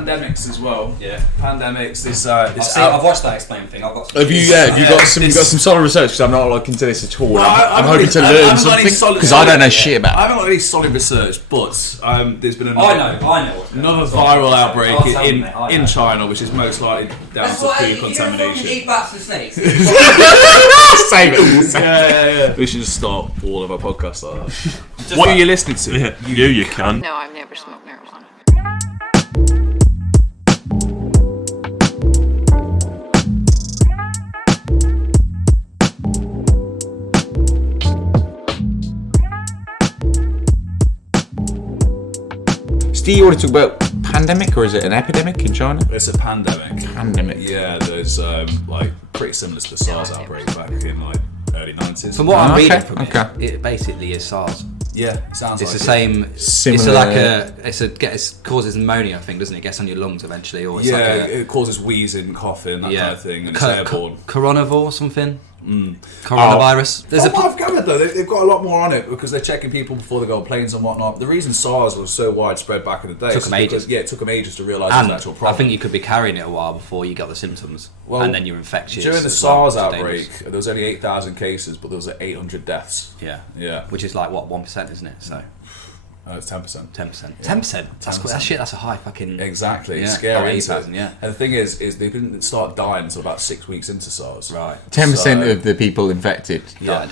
pandemics as well. Yeah. Pandemics. I've watched that explain thing. I've got. Have you got some solid research? Because I'm not looking into this at all. No, I'm hoping to learn something because I don't know shit about it. I haven't got any solid research, but there's been I know. Another viral outbreak in China, which is most likely down to food contamination. Eat bats and snakes. Save it. Yeah. We should just start all of our podcasts like that. What are you listening to? You can. No, I've never smoked marijuana. Steve, you want to talk about pandemic, or is it an epidemic in China? It's a pandemic. Yeah, there's like pretty similar to the SARS outbreak back in like early 90s. From what I'm reading from it basically is SARS. Yeah, it sounds it's like the same. Similar. It causes pneumonia, I think, doesn't it? It gets on your lungs eventually, or it's it causes wheezing, coughing, that kind of thing, and it's airborne. Coronavore or something. Coronavirus. From what I've gathered though, they've got a lot more on it because they're checking people before they go on planes and whatnot. The reason SARS was so widespread back in the day took them ages. It took them ages to realise it was an actual problem. I think you could be carrying it a while before you got the symptoms, and then you're infectious. During the SARS outbreak, there was only 8,000 cases, but there was 800 deaths. Yeah. Which is like what 1%, isn't it? So. It's 10%. 10%. 10%. That's a high fucking. Exactly. It's scary. 8,000. Yeah. And the thing is they didn't start dying until about 6 weeks into SARS. Right. 10% of the people infected died.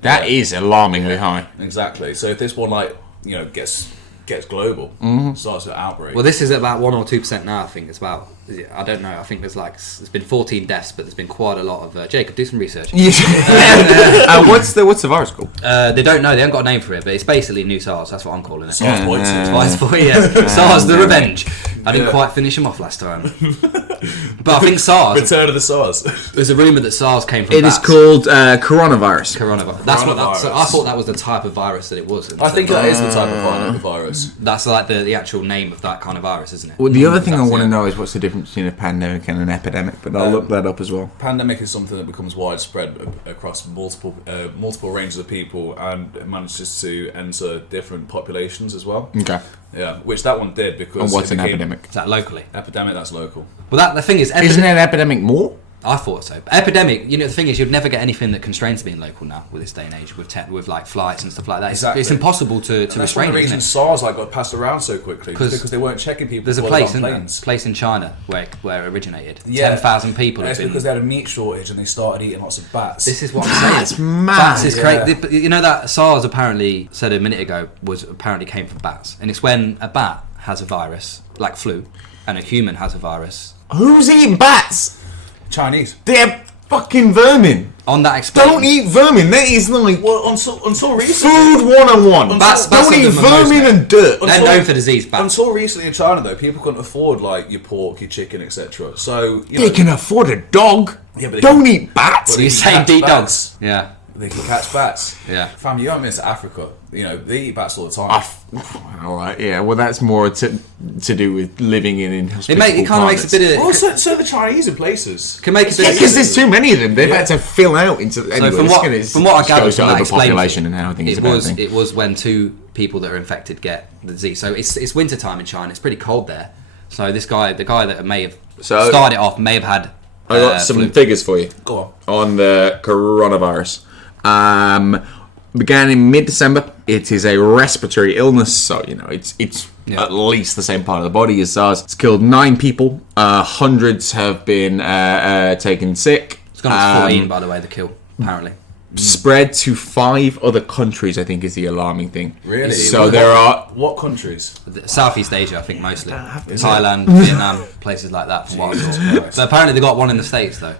That is alarmingly high. Exactly. So if this one gets global, starts an outbreak. Well, this is about 1 or 2% now. I think it's about. I don't know. I think there's been 14 deaths, but there's been quite a lot of. Jacob, do some research. What's the virus called? They don't know. They haven't got a name for it, but it's basically new SARS. That's what I'm calling it. SARS SARS the Revenge. I didn't quite finish him off last time. But I think SARS. Return of the SARS. There's a rumour that SARS came from. It is called coronavirus. That's what. So I thought that was the type of virus that it was. I think that is the type of virus. That's like the actual name of that kind of virus, isn't it? Well, the other thing I want to know is what's the difference between a pandemic and an epidemic, but I'll look that up as well. Pandemic is something that becomes widespread across multiple ranges of people and it manages to enter different populations as well. Okay. Yeah, which that one did because. And what's an epidemic? Is that locally? Epidemic, that's local. Well, the thing is, isn't an epidemic more? I thought so. Epidemic, the thing is, you'd never get anything that constrains being local now with this day and age, with like flights and stuff like that. Exactly. It's impossible to restrain it. That's one of the reasons SARS got passed around so quickly because they weren't checking people. There's a place in China where it originated. 10,000 people. And it's because they had a meat shortage and they started eating lots of bats. This is what I'm saying. That's mad. Bats is crazy. You know that SARS apparently said a minute ago came from bats, and it's when a bat has a virus like flu, and a human has a virus. Who's eating bats? Chinese. They're fucking vermin. On that explain. Don't eat vermin. That is like until recently. Food 101. Bats don't eat vermin and dirt. They're known for disease. Bats. Until recently in China, though, people couldn't afford like your pork, your chicken, etc. So they can afford a dog. Yeah, but don't eat bats. So you're saying eat dogs? Yeah. They can catch bats. Yeah. Fam, you haven't been to Africa. They eat bats all the time. Alright, yeah. Well, that's more to do with living in inhospitable it kind of makes a bit of... Well, so the Chinese in places. Can make a bit because there's too many of them. They've had to fill out into... Anyway, from what I gathered from that overpopulation and how things it was when 2 people that are infected get the disease. So it's winter time in China. It's pretty cold there. So the guy that may have started it off may have had... I got some figures for you. Go on the coronavirus. Began in mid-December. It is a respiratory illness, so it's at least the same part of the body as SARS. It's killed 9 people. Hundreds have been taken sick. It's gone up to 14, by the way, the kill, apparently. Spread to 5 other countries, I think, is the alarming thing. Really? So there are... What countries? Southeast Asia, I think, mostly. Thailand, Vietnam, places like that, from what I saw. So apparently they got one in the States, though.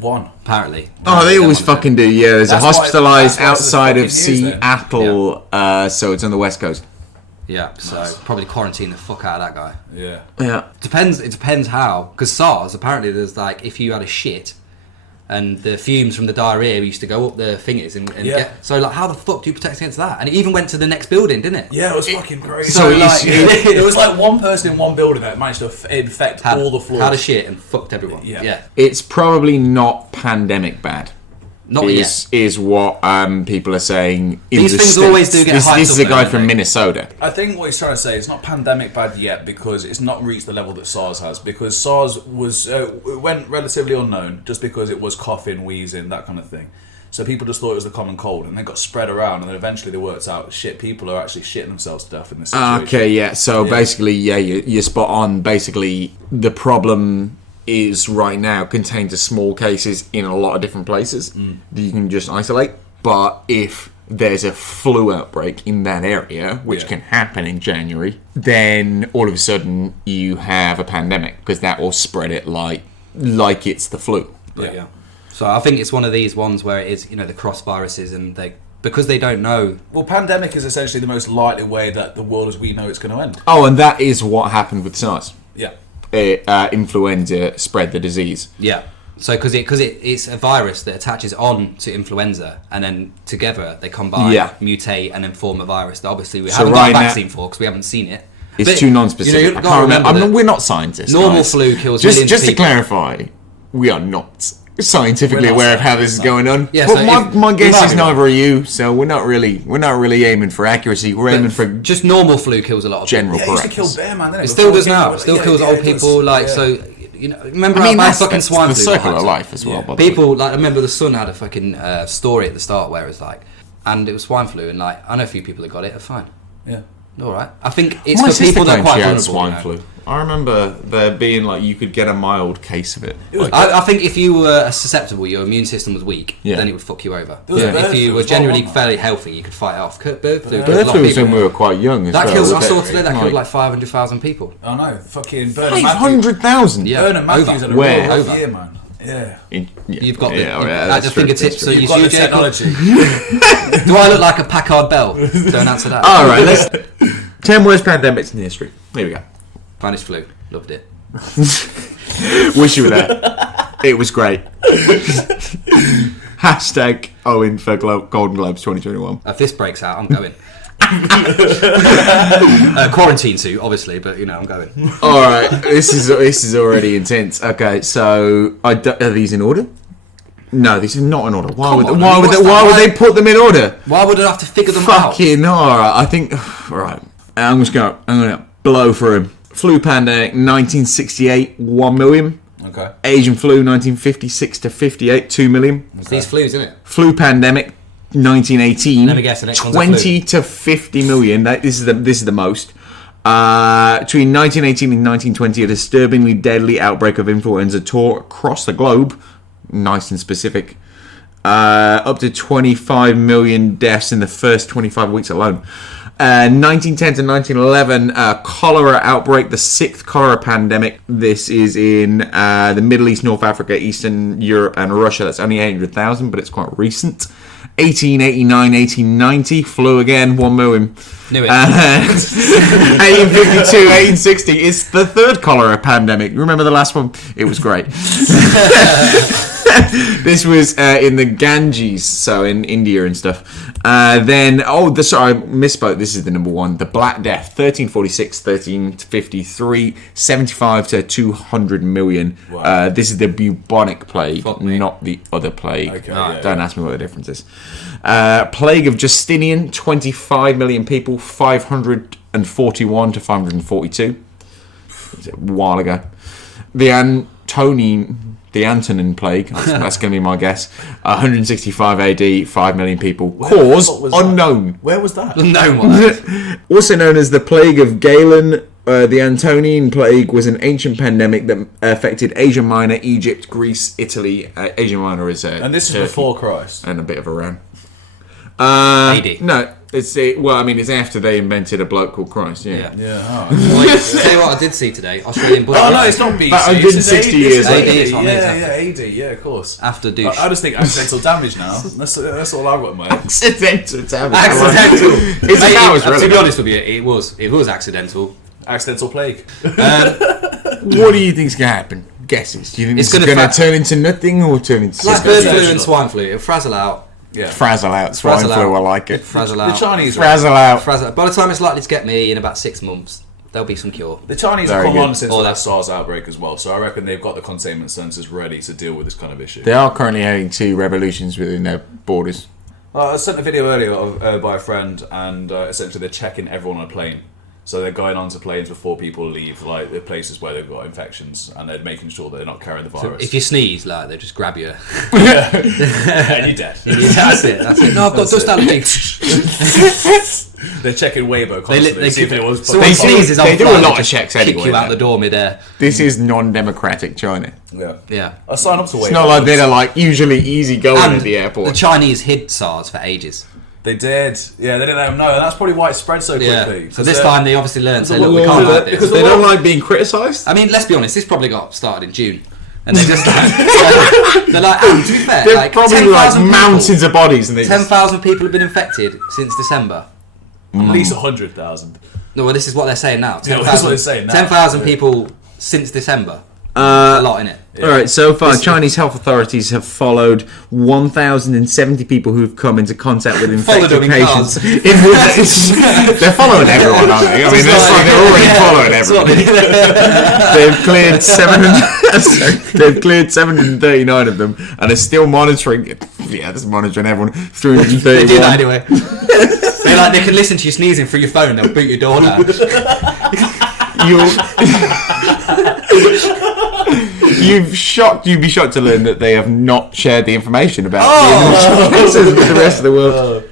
One. Apparently. Oh, they always fucking do. Yeah, there's a hospitalised outside of Seattle, so it's on the west coast. Yeah, so probably quarantine the fuck out of that guy. Yeah. It depends how. Because SARS, apparently there's like, if you had a shit, and the fumes from the diarrhea used to go up the fingers and get... So, like, how the fuck do you protect against that? And it even went to the next building, didn't it? Yeah, it was fucking crazy. So it was like one person in one building that managed to infect all the floors. Had a shit and fucked everyone. Yeah. It's probably not pandemic bad. Not is what people are saying. These things always do get hyped This is up a guy though, from don't they? Minnesota. I think what he's trying to say is not pandemic bad yet because it's not reached the level that SARS has. Because SARS was went relatively unknown just because it was coughing, wheezing, that kind of thing. So people just thought it was the common cold, and then got spread around, and then eventually they worked out shit. People are actually shitting themselves to death in this situation. Okay, yeah. So basically, you're spot on. Basically, the problem is right now contained to small cases in a lot of different places that you can just isolate. But if there's a flu outbreak in that area, which can happen in January, then all of a sudden you have a pandemic because that will spread it like it's the flu. Yeah. So I think it's one of these ones where it is, the cross viruses, and because they don't know. Well, pandemic is essentially the most likely way that the world as we know it's going to end. Oh, and that is what happened with SARS. Yeah. Influenza spread the disease. Yeah. So because it's a virus that attaches on to influenza, and then together they combine, mutate, and then form a virus that obviously we haven't got a vaccine for because we haven't seen it. It's too non-specific. I can't remember. We're not scientists. Normal guys. flu kills millions of Just to people. clarify, we are not scientifically aware of how this is going on. Yeah, but so my guess is neither are you. So we're not really aiming for accuracy. We're aiming for just normal flu kills a lot of general people. It used to correctness. kill bear man, didn't it? It still does now. It still kills old people. So remember how bad fucking swine the flu circle was? of life as well. By the way. People I remember the Sun had a fucking story at the start where it's like, and it was swine flu, and I know a few people that got it. Are fine. Yeah. All right. I think it's My for people that are quite had vulnerable. swine flu. I remember there being you could get a mild case of it. I think if you were susceptible, your immune system was weak, then it would fuck you over. If you were generally fairly healthy, you could fight it off. Bird flu kills a lot of was when people. we were quite young. That kills. I saw today that killed like 500,000 people. Oh no, fucking Bernard Matthews. 500,000. Yeah, Bernard Matthews had a Where? real Over. year, man. Yeah. You've got at the fingertips. So You've you got the use technology. Do I look like a Packard Bell? Don't answer that. All right, let's 10 worst pandemics in history. Here we go. Spanish flu. Loved it. Wish you were there. It was great. Hashtag Owen for Golden Globes 2021. If this breaks out, I'm going. Quarantine suit, obviously, but I'm going. All right, this is already intense. Okay, so are these in order? No, these are not in order. Why would they put them in order? Why would I have to figure them out? Fucking alright. I think. Right. I'm gonna blow through them. Flu pandemic 1968, 1 million. Okay. Asian flu 1956 to 58, 2 million. It's these flus, isn't it? Flu pandemic 1918, Let me guess, the next one's a 20 to 50 million. This is the most. Between 1918 and 1920, a disturbingly deadly outbreak of influenza tore across the globe. Nice and specific. Up to 25 million deaths in the first 25 weeks alone. 1910 to 1911, cholera outbreak, the 6th cholera pandemic. This is in the Middle East, North Africa, Eastern Europe, and Russia. That's only 800,000, but it's quite recent. 1889, 1890, flu again, 1 million. Knew it. 1852, 1860, it's the 3rd cholera pandemic. Remember the last one? It was great. This was in the Ganges, so in India and stuff. Sorry, I misspoke. This is the number one. The Black Death, 1346, 1353, 75 to 200 million. Wow. This is the bubonic plague, not the other plague. Okay, Don't ask me what the difference is. Plague of Justinian, 25 million people, 541 to 542. It was a while ago. The Antonin plague, that's going to be my guess. 165 AD, 5 million people. Cause unknown. Where was that? No one. Also known as the Plague of Galen, the Antonine Plague was an ancient pandemic that affected Asia Minor, Egypt, Greece, Italy. Asia Minor is and this Turkey, is before Christ. and a bit of Iran. AD. No, it's after they invented a bloke called Christ. Yeah. Yeah. Well, tell you what I did see today. Australian bush. Oh no, it's not BC. About It's 160 years later. AD. AD is what I mean, AD. Yeah, of course. After douche. I just think accidental damage now. That's all I've got in my head. Accidental damage. Accidental. It's Mate, powers, to really. be honest with you, it was accidental. Accidental plague. What do you think's gonna happen? Guesses. Do you think It's it's gonna gonna turn into nothing or turn into Like something? bird flu and swine flu, it'll frazzle out. Yeah. Frazzle out, swine Frazzle flu. out. I like it. Frazzle The out. Chinese. Frazzle out. Frazzle out. By the time it's likely to get me in about 6 months, there'll be some cure. The Chinese have Very come good. on since the last SARS outbreak as well, so I reckon they've got the containment centres ready to deal with this kind of issue. They are currently having 2 revolutions within their borders. I sent a video earlier by a friend, and essentially they're checking everyone on a plane. So they're going onto planes before people leave, like the places where they've got infections, and they're making sure that they're not carrying the virus. If you sneeze, like they just grab you. And you're dead. That's it. No, I've got dust allergy. They're checking Weibo constantly. They see if anyone's Someone sneezes on they do flight, a lot they of just checks kick anyway, you out don't the door midair. This is non-democratic China. Yeah. I signed up to Weibo. It's not like they're like usually easy going And at the airport. the Chinese hid SARS for ages. They did. Yeah, they didn't let them know, and that's probably why it spread so quickly. Yeah. So this time they obviously learned, say, look, we Because can't the- have this. because They don't like being criticised. I mean, let's be honest, this probably got started in June. And they're just like, they're like, to be fair, There's like probably 10,000 like mountains of bodies, and they just... 10,000 people have been infected since December. At least 100,000. No, well, this is what they're saying now. Yeah, well, that's what they're saying now. 10,000 people since December. A lot in it. All right, so far, Chinese health authorities have followed 1,070 people who've come into contact with Followed infected them in patients. They're following everyone, aren't they? I mean, that's like they're already following everyone. They've cleared 700. They've cleared 739 of them, and are still monitoring. Yeah, that's monitoring everyone. 331. They do that anyway. They can listen to you sneezing through your phone and they'll boot your door down. You'd be shocked to learn that they have not shared the information about with the rest of the world.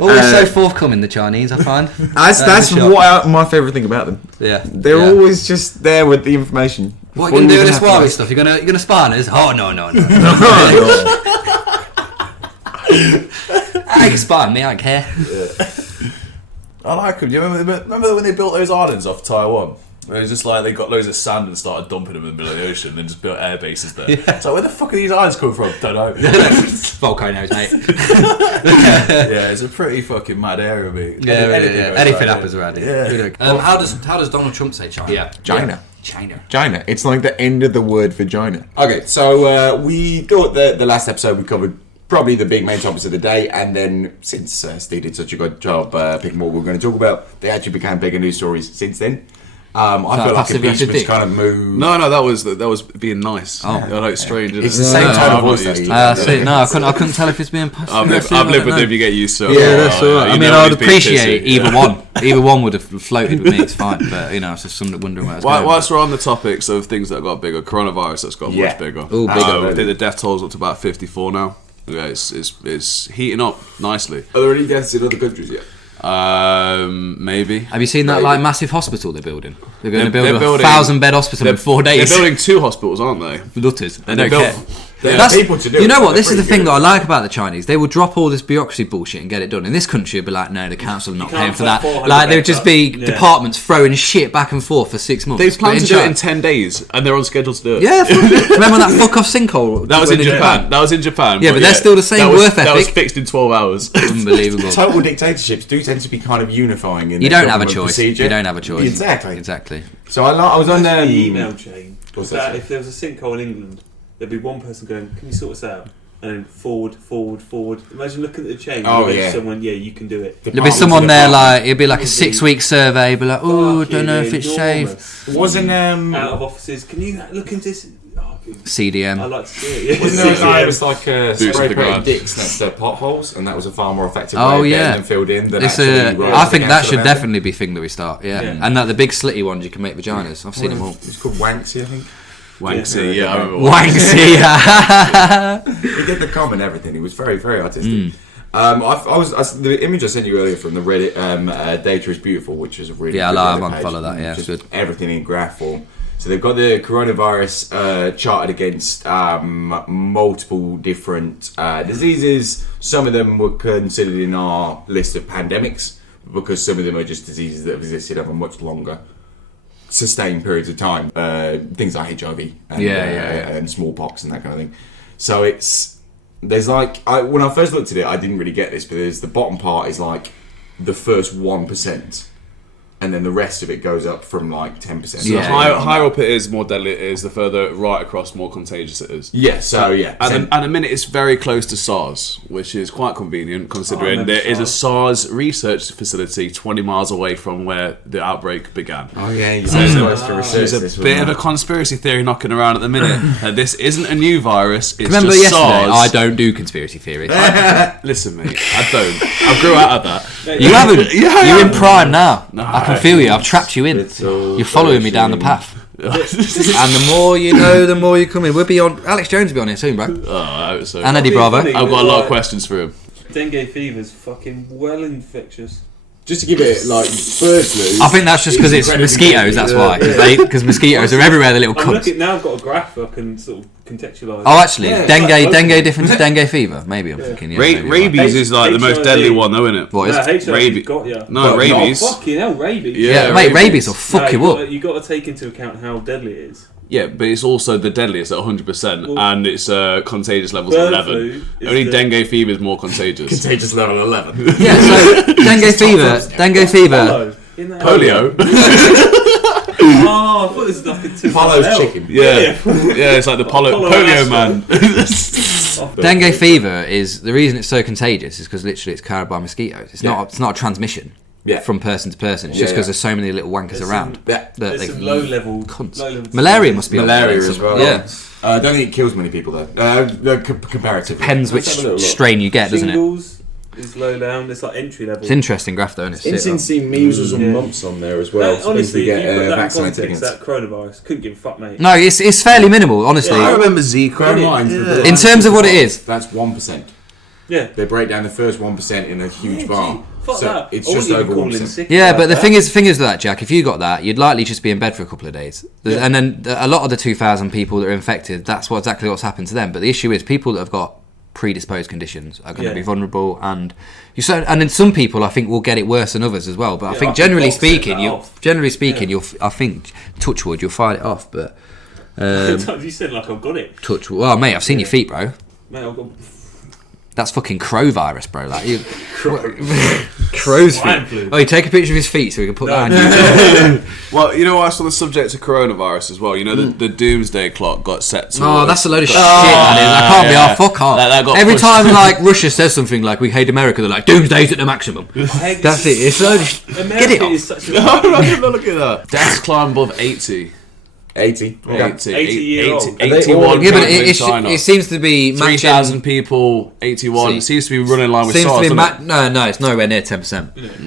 Always so forthcoming, the Chinese, I find. That's my favourite thing about them. Yeah. They're always just there with the information. What are you going to do with this Huawei stuff? You're gonna spy us? Oh, no. I can spy on me, I don't care. I like them. Do you remember when they built those islands off Taiwan? It was just like they got loads of sand and started dumping them in the middle of the ocean and just built air bases there. Yeah. So where the fuck are these islands coming from? Don't know. Volcanoes, mate. Yeah, it's a pretty fucking mad area, mate. Yeah, anything happens around here. Yeah. How does Donald Trump say China? Yeah. China. It's like the end of the word vagina. Okay, so we thought the last episode we covered probably the big main topics of the day, and then since Steve did such a good job picking what we were going to talk about, they actually became bigger news stories since then. I feel like impeachment's kind of moved. No, that was being nice. I know it's strange. It's the same tone of voice that he I couldn't tell if it's being passive. I've lived with them. You get used to it. Yeah, that's all right. I mean, I would appreciate either either one. Either one would have floated with me. It's fine, but it's just something wondering where it's going. Whilst we're on the topics of things that got bigger, coronavirus that's got much bigger. Oh, bigger. I think the death toll's up to about 54 now. Yeah, it's heating up nicely. Are there any deaths in other countries yet? Maybe. Have you seen that massive hospital they're building? They're going to They're build a building- 1,000-bed hospital in 4 days. They're building 2 hospitals, aren't they? Nutters. They don't built- care. There's people to do it. You know so what? This they're is the pretty thing good. that I like about the Chinese. They will drop all this bureaucracy bullshit and get it done. In this country, it'd be like, no, the council are not can't paying for put that. 400 Like, there would beds just up. be Yeah. departments throwing shit back and forth for 6 months. They've planned But to do it China- in 10 days, and they're on schedule to do it. Yeah, remember that fuck off sinkhole? That was in when they did Japan. That was in Japan. Yeah, but they're still the same that was, worth That was ethic. fixed in 12 hours. Unbelievable. Total dictatorships do tend to be kind of unifying in You their don't have a government choice. procedure. You don't have a choice. Exactly. So I was on the email chain. what's That that? if there was a sinkhole in England, there'd be one person going, "Can you sort us out?" And then forward. Imagine looking at the chain. Oh, and yeah. Someone, you can do it. There'd be someone there like it'd be like a 6-week survey. Be like, oh, don't know if it's safe. Wasn't out of offices. Can you look into this? Oh, I'd CDM. like to see it. Yeah. Wasn't there a guy who was like Boots spray to the painting ground. dicks next to potholes, and that was a far more effective Oh, way of yeah. getting them filled in than It's actually I think that should definitely. definitely be thing that we start. Yeah, and that the big slitty ones you can make vaginas. I've seen them all. It's called Wanksy, I think. Wanksy, yeah, I remember. Wanksy. He did the com and everything. He was very, very artistic. The image I sent you earlier from the Reddit Data is Beautiful, which is a really Yeah, good I'm Reddit on page. follow that, yeah, Just good. everything in graph form. So they've got the coronavirus charted against multiple different diseases. Some of them were considered in our list of pandemics because some of them are just diseases that have existed over much longer sustained periods of time. Things like HIV and, and smallpox and that kind of thing. So there's when I first looked at it, I didn't really get this, but there's the bottom part is like the first 1%. and then the rest of it goes up from like 10%. So Yeah. the higher up it is, more deadly it is. The further right across, more contagious it is. Yeah, so yeah. And the minute it's very close to SARS, which is quite convenient considering there is a SARS research facility 20 miles away from where the outbreak began. Oh yeah, you're supposed to research There's this. a bit of a conspiracy theory knocking around at the minute. This isn't a new virus. It's Remember just yesterday? SARS. I don't do conspiracy theories. Listen, mate, I don't. I grew out of that. You haven't. Yeah. You're in prime now. No. I can feel you. I've trapped you in. It's all You're following me down the path. Oh, And the more you know, the more you come in. We'll be on. Alex Jones will be on here soon, bro. I hope so. And Eddie Bravo. I've got a lot of questions for him. Dengue fever's fucking well infectious. Just to give it like bird flu. I think that's just because it's mosquitoes. That's why. Because mosquitoes are everywhere. The little I'm cunts. looking now. I've got a graph I can sort of contextualise. Oh, actually, Yeah. dengue different to dengue fever. Maybe I'm thinking. Yeah, maybe Rabies is like the most HIV. deadly one, though, isn't it? What is it? HIV Rabies. got ya. No, rabies. Oh, fucking hell, rabies. Yeah, mate, rabies will fuck you up. You got to take into account how deadly it is. Yeah, but it's also the deadliest at 100%, Well, and it's contagious levels bird at 11. flu is Only the- dengue fever is more contagious. Contagious level 11. Yeah, so dengue fever. Polio. Isn't that Polio. Oh, I thought this was like a two. Follows chicken. Yeah, yeah, it's like the polio man. Dengue fever is the reason it's so contagious is because literally it's carried by mosquitoes. It's not a transmission Yeah. from person to person. It's just because yeah. there's so many little wankers There's around. some- that There's they some can- low-level cunts. Malaria must be up there. Malaria as well. Yeah, I don't think it kills many people though. Comparatively. depends which Let's have a little look. strain you get, doesn't it? Shingles is low down. It's like entry level. It's interesting graph though, isn't it? Instance measles and Yeah. mumps on there as well. No, honestly, to if you get put that in vaccinated context, against. that coronavirus couldn't give a fuck, mate. No, it's fairly minimal, honestly. Yeah. I remember Zika. Bear in mind, the In terms of what it is. that's 1%. Yeah. They break down the first 1% in a huge bar. Fuck So that. it's I just wouldn't over even call 1%. in sick Yeah, about but the that. thing is with that, Jack, if you got that, you'd likely just be in bed for a couple of days. And then a lot of the 2,000 people that are infected, that's exactly what's happened to them. But the issue is people that have got predisposed conditions are going to be vulnerable, and then some people I think will get it worse than others as well. But I think I generally can box it speaking, that you'll I think touch wood, you'll fight it off. But you said like I've got it. touch wood, well, mate, I've seen your feet, bro. Mate, I've got That's fucking crow virus, bro. Like you, crow's Swine feet. flu. Oh, you take a picture of his feet so we can put that on YouTube. Well, you know what? I saw the subject of coronavirus as well. You know, the doomsday clock got set to. Oh, that's a load of shit. That can't be our fuck off. That got Every pushed. time like Russia says something like we hate America, they're like doomsday's at the maximum. That's it. It's a load of America get it off. is such a Look at that. Deaths climb above 80. 80. 80-year-old. 81. Yeah, but in China. it seems to be matching. 3,000 people, 81. It seems to be running in line with Seems SARS. to be doesn't it? no, it's nowhere near 10%.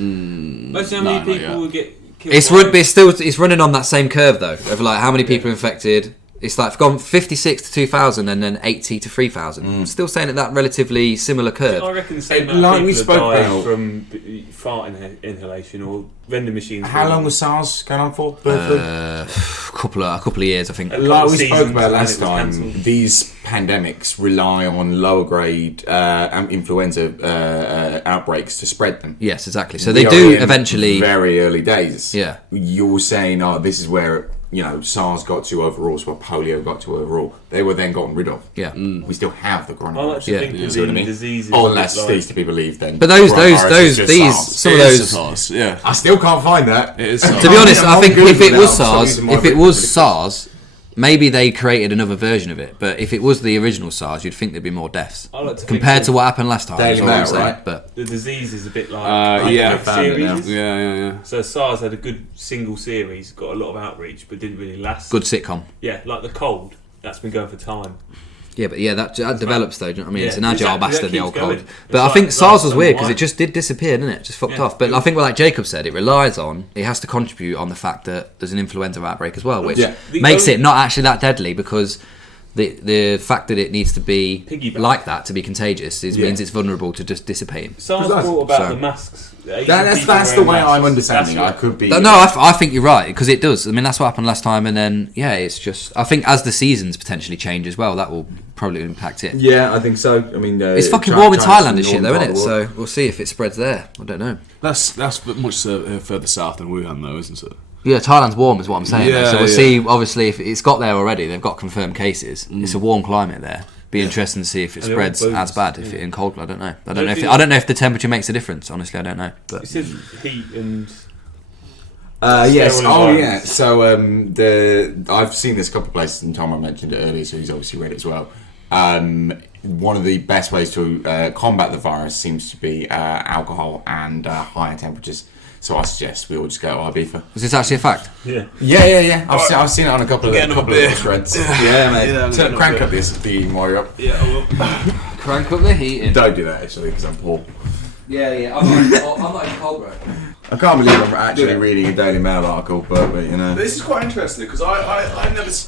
Most how many not people yet. will get killed. It's by- but it's running on that same curve though of like how many people are infected. It's like gone 56 to 2,000 and then 80 to 3,000. Still saying at that relatively similar curve. I reckon the same Like amount we of people spoke have died about- from fart inhalation or vending machines. How long was SARS going on for? Bird flu? A couple of years, I think. Like we spoke seasons about and last it was time, cancelled. these pandemics rely on lower grade influenza outbreaks to spread them. Yes, exactly. So We they are do in eventually. very early days. Yeah. You're saying, oh, this is where SARS got to overall, so what polio got to overall. They were then gotten rid of. Yeah. We still have the I coronavirus. like to Yeah. think You of see what I the mean? diseases. Oh, unless like, these to be believed then. But those, coronavirus is just these, SARS. some of It is those. SARS, yeah. I still can't find that. It is SARS. To be honest, I think if it was So SARS, these are my if it bit was of SARS, maybe they created another version of it. But if it was the original SARS, you'd think there'd be more deaths I like to compared think to what happened last time. Daily is all I'm Mail, saying. right? But the disease is a bit like yeah, like I found it now. series. Yeah. So SARS had a good single series, got a lot of outreach, but didn't really last. good sitcom. Yeah, like the cold. That's been going for time. Yeah, but that develops though. Do you know what I mean? Yeah, It's an agile exactly, bastard, that the old keeps cold. going. But It's I think like SARS was last weird time because it why? just did disappear, didn't it? Just fucked Yeah. off. But I think, like Jacob said, it relies on, it has to contribute on the fact that there's an influenza outbreak as well, which Yeah. makes it not actually that deadly because the fact that it needs to be Piggyback. like that to be contagious means it's vulnerable to just dissipating. SARS Precisely. brought about So- the masks. That's the way I'm understanding. I could be. No, I think you're right because it does. I mean, that's what happened last time, and then it's just. I think as the seasons potentially change as well, that will probably impact it. Yeah, I think so. I mean, It's fucking warm in Thailand and shit, though, isn't it? So we'll see if it spreads there. I don't know. That's much further south than Wuhan, though, isn't it? Yeah, Thailand's warm, is what I'm saying. Yeah, so we'll yeah. see. Obviously, if it's got there already, they've got confirmed cases. It's a warm climate there. Be interesting to see if it And they're all spreads bones, as bad. If yeah. it in cold, I don't know. Don't I don't know if the temperature makes a difference. Honestly, I don't know. It But says heat and Yes. Steroid Oh, virus. yeah. So I've seen this a couple of places, and Tom, I mentioned it earlier, so he's obviously read it as well. One of the best ways to combat the virus seems to be alcohol and higher temperatures. So I suggest we all just go to Ibiza. Was this actually a fact? Yeah. Yeah. I've seen it on a couple of another couple beer. of threads. Yeah, mate. Yeah, Turn- crank up the heating while you're up. Yeah, I will. Crank up the heating. Don't do that actually, because I'm poor. Yeah. I'm not in cold, bro. I can't believe I'm actually reading a Daily Mail article, but you know. This is quite interesting because I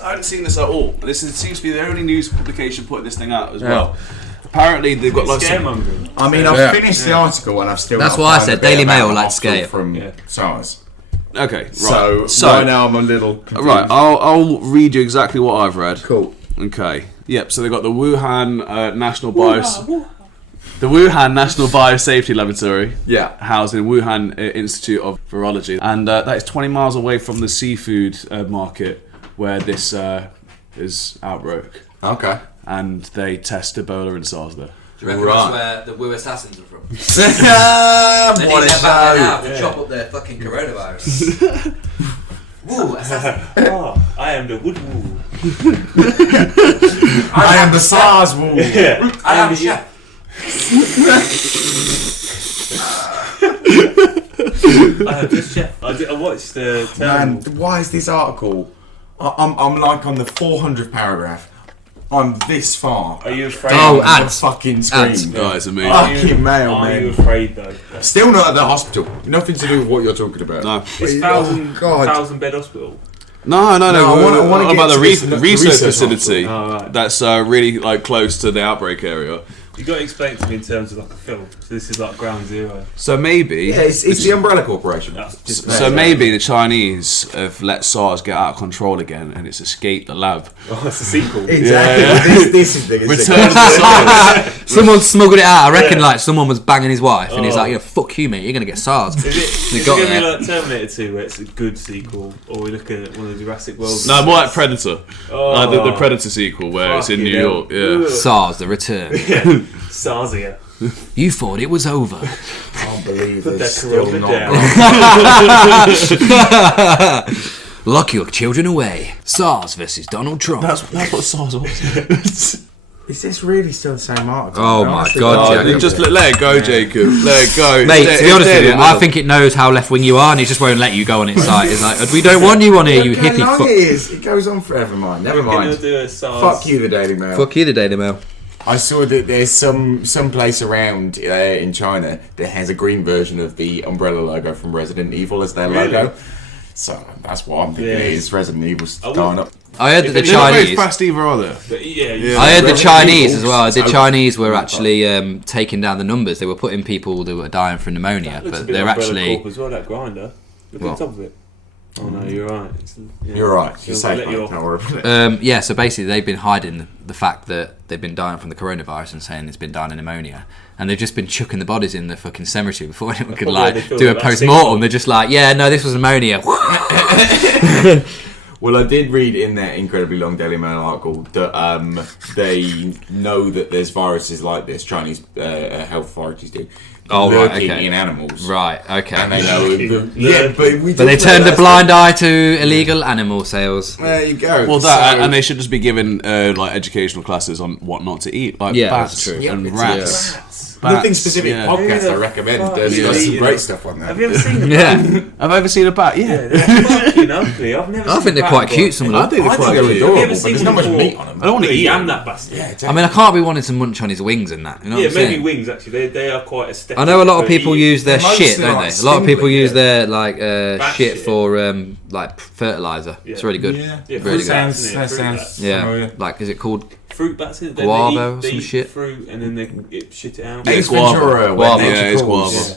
hadn't seen this at all. Seems to be the only news publication putting this thing out as well. Apparently they've got like some, Scaremongering. I mean, I've finished the article and I've still. That's got why I quite a said bit Daily about Mail the like hospital scale. from SARS. okay, right. So right now I'm a little confused. right, I'll read you exactly what I've read. Cool. Okay. Yep. So they've got the Wuhan National Biosafety Laboratory, housed in Wuhan Institute of Virology, and that is 20 miles away from the seafood market where this is outbroke, Okay. and they test Ebola and SARS there. Do you reckon Right. that's where the Wu assassins are from? They What need a them back there now show! to chop up their fucking coronavirus. Woo, assassin. I am the wood woo. I am the SARS wall. Yeah. I am the chef. I have just chef. I watched the Man, Terminal. why is this article? I'm like on the 400th paragraph. I'm this far. Are you afraid? Oh, on the ads. fucking screen. Ads. Oh, it's amazing. Fucking mail, Are you man. afraid though? Still not at the hospital. Nothing to do with what you're talking about. No. It's Oh, God. 1,000 bed hospital. No. No, I wanna What get about the to this- the research research facility hospital. Oh, right. that's really like close to the outbreak area? You got to explain it to me in terms of like a film. So this is like ground zero. So maybe. Yeah, it's the Umbrella Corporation. That's just So maybe the Chinese have let SARS get out of control again, and it's escaped the lab. Oh, it's a sequel. Exactly. This is the Return to SARS. Someone smuggled it out. I reckon like someone was banging his wife, and he's like, "Yeah, fuck you, mate. You're gonna get SARS." Is They it got going to be there. like Terminator 2 where it's a good sequel, or we look at one of the Jurassic World? No, more like Predator. Oh. The Predator sequel where it's in New Fucking York. Yeah. SARS, the return. Sarzia. You thought it was over. I can't believe Put there's that still corona not down. Lock your children away. SARS versus Donald Trump. That's what SARS was. Is this really still the same article? Oh I my honestly God, can't Jacob. believe Just it. let it go, Jacob. Let it go. Mate, It's to be honest dead with you, in the I middle. think it knows how left wing you are, and it just won't let you go on its site. It's like, we don't want you on here, you Look how hippie long fuck. it is. It goes on forever, mind. Never We're going mind. to do a SARS. Fuck you, the Daily Mail. Fuck you, the Daily Mail. I saw that there's some place around in China that has a green version of the Umbrella logo from Resident Evil as their Really? logo. So that's what I'm thinking. Yeah. It is Resident Evil I starting up. I heard that the They're not very Chinese. fast either, are they? But yeah, I heard the Resident Chinese Evil, as well. The so- Chinese were actually taking down the numbers. They were putting people that were dying from pneumonia, looks a but bit they're like Umbrella actually. Corp as well, that grinder. Look What? at the top of it. Oh no, you're right. You're right. You're She'll safe, let mate. you off. Don't worry about it. Yeah, so basically they've been hiding the fact that they've been dying from the coronavirus and saying it's been dying of pneumonia. And they've just been chucking the bodies in the fucking cemetery before anyone could Probably they like feel do a that that's post-mortem. sick. They're just like, yeah, no, this was pneumonia. Well, I did read in that incredibly long Daily Mail article that they know that there's viruses like this. Chinese health authorities do. Oh, right, lurking okay. in animals. Right, okay. And they know. Yeah, but They turned a blind eye to illegal animal sales. There you go. Well, that So- and they should just be given like educational classes on what not to eat, like Yeah, bats that's true. and It's- rats. Nothing Bats, specific yeah. podcast Who I the recommend. fuck There's is some eating great them? stuff on there. Have you ever seen them? Yeah. Have I ever seen a bat? Yeah, Yeah. they're fucking ugly. I've never I seen think a they're bat quite before. cute, some of I them. think I they're think quite they're cute. adorable, Have you ever but seen there's them not much before? meat on them. I don't want to Yeah, eat yam them. that bastard. Yeah, exactly. I mean, I can't be wanting to munch on his wings and that. You know Yeah, what I'm maybe saying? wings actually. They are quite aesthetic. I know a lot of but people you- use their They're shit, mostly don't like they? A lot of people stingly, use yeah. their like Bat shit shit. for like fertilizer. It's Yeah. really good. Yeah, Yeah, Really fruit good. bats, isn't it? Fruit bats. Yeah, like is it called? Fruit bats, isn't it? Guava they or eat, they some eat shit? fruit and then they shit it out. Yeah, Ace guava. Ventura, when Guava. nature Yeah, it's calls. guava.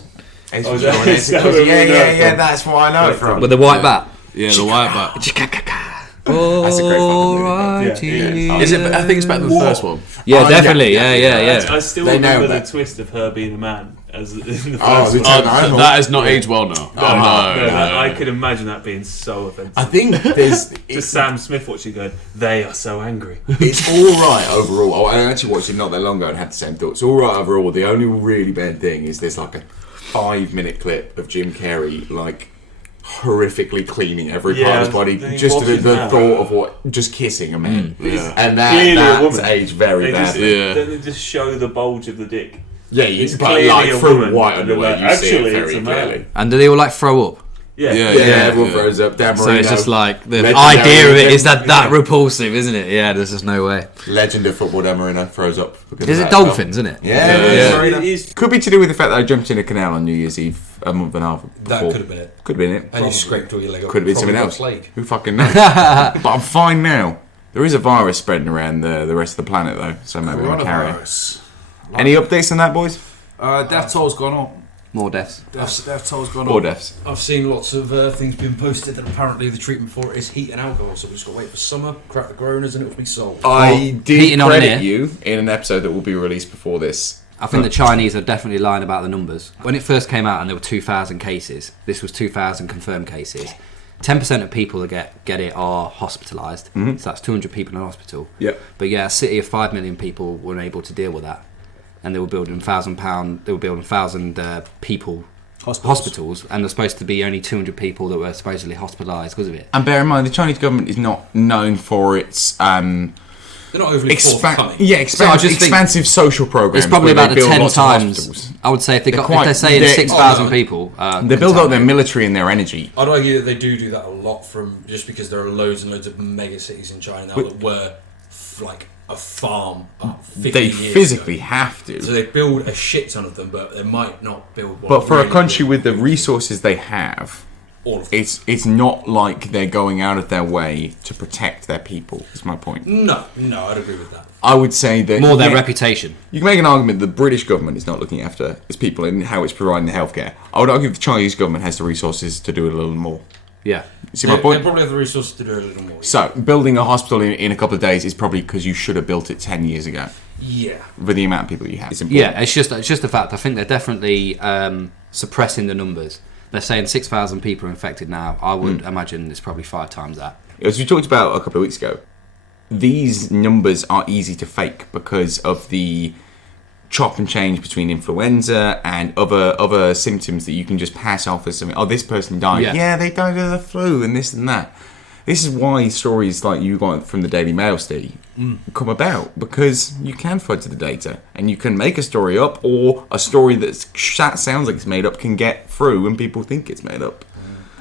Ace Oh, Ventura, that- when is that nature where calls. we Yeah, know yeah, it yeah. from? That's what I know it from. With the white bat. Yeah, the white bat. That's a great fucking movie. Yeah. Is it? I think it's better than the first one. Yeah, Oh, definitely. yeah, Yeah. I still They remember nailed the that. twist of her being a man as in the first Oh, one. they turned that on. That has not aged well now. No, no. I could imagine that being so offensive. I think there's. Just Sam Smith watching going, they are so angry. It's all right overall. Oh, I actually watched it not that long ago and had the same thoughts. It's all right overall. The only really bad thing is there's like a 5-minute clip of Jim Carrey like horrifically cleaning every part Yeah, of his body, then he just the washes now. thought of just kissing a man, Yeah. and Clearly a that's woman. aged very They just, badly. Yeah. they just show the bulge of the dick. Yeah, It's but clearly like a through woman, white and they're underwear, like, you see actually, it it's very a man. clearly. And do they all like throw up? Yeah. Yeah. Yeah, everyone throws up. Dan So Marino, it's just like the legendary idea of it is legend. that repulsive, isn't it? Yeah, there's just no way. legend of football. Dan Marino throws up. because Is of it that as well. dolphins, isn't it? Yeah, Yeah. Marino. It is. Could be to do with the fact that I jumped in a canal on New Year's Eve a month and a half before. That could have been it. Could have been it. And you scraped all your leg up. Could have been Probably something got else. plague. Who fucking knows? But I'm fine now. There is a virus spreading around the rest of the planet though, so maybe I'm gonna carry it. Coronavirus. Any updates on that, boys? Death toll's gone up. More deaths. Death toll's gone Or up. deaths? I've seen lots of things being posted that apparently the treatment for it is heat and alcohol, so we've just got to wait for summer, crack the coronas, and it'll be solved. I did heating on credit here. you in an episode that will be released before this. I think the Chinese are definitely lying about the numbers. When it first came out and there were 2,000 cases, this was 2,000 confirmed cases. 10% of people that get it are hospitalised, so that's 200 people in hospital. Yep. But yeah, a city of 5 million people weren't able to deal with that, and they were building £1,000. They were building 1,000 people hospitals, and there's supposed to be only 200 people that were supposedly hospitalised because of it. And bear in mind, the Chinese government is not known for its They're not overly forthcoming. So I just think expansive social programs. It's probably where about they the build 10 lots of times. hospitals. I would say if They're they're saying they're- 6,000 people, They build up their military and their energy. I'd argue that they do that a lot from just because there are loads and loads of mega cities in China now that were like a farm 50 They years physically ago. have to. So they build a shit ton of them, but they might not build one. But for really a country big. with the resources they have, all of them. it's not like they're going out of their way to protect their people, is my point. No, I'd agree with that. I would say that more their yeah, reputation. you can make an argument that the British government is not looking after its people and how it's providing the healthcare. I would argue the Chinese government has the resources to do it a little more. Yeah. You see my They point? probably have the resources to do it a little more. So, building a hospital in a couple of days is probably because you should have built it 10 years ago. Yeah. With the amount of people you have. It's important. Yeah, it's just a fact. I think they're definitely suppressing the numbers. They're saying 6,000 people are infected now. I would imagine it's probably 5 times that. As we talked about a couple of weeks ago, these numbers are easy to fake because of the chop and change between influenza and other symptoms that you can just pass off as something. Oh, this person died. Yeah. Yeah, they died of the flu and this and that. This is why stories like you got from the Daily Mail, Steve, come about, because you can fudge the data and you can make a story up, or a story that sounds like it's made up can get through and people think it's made up.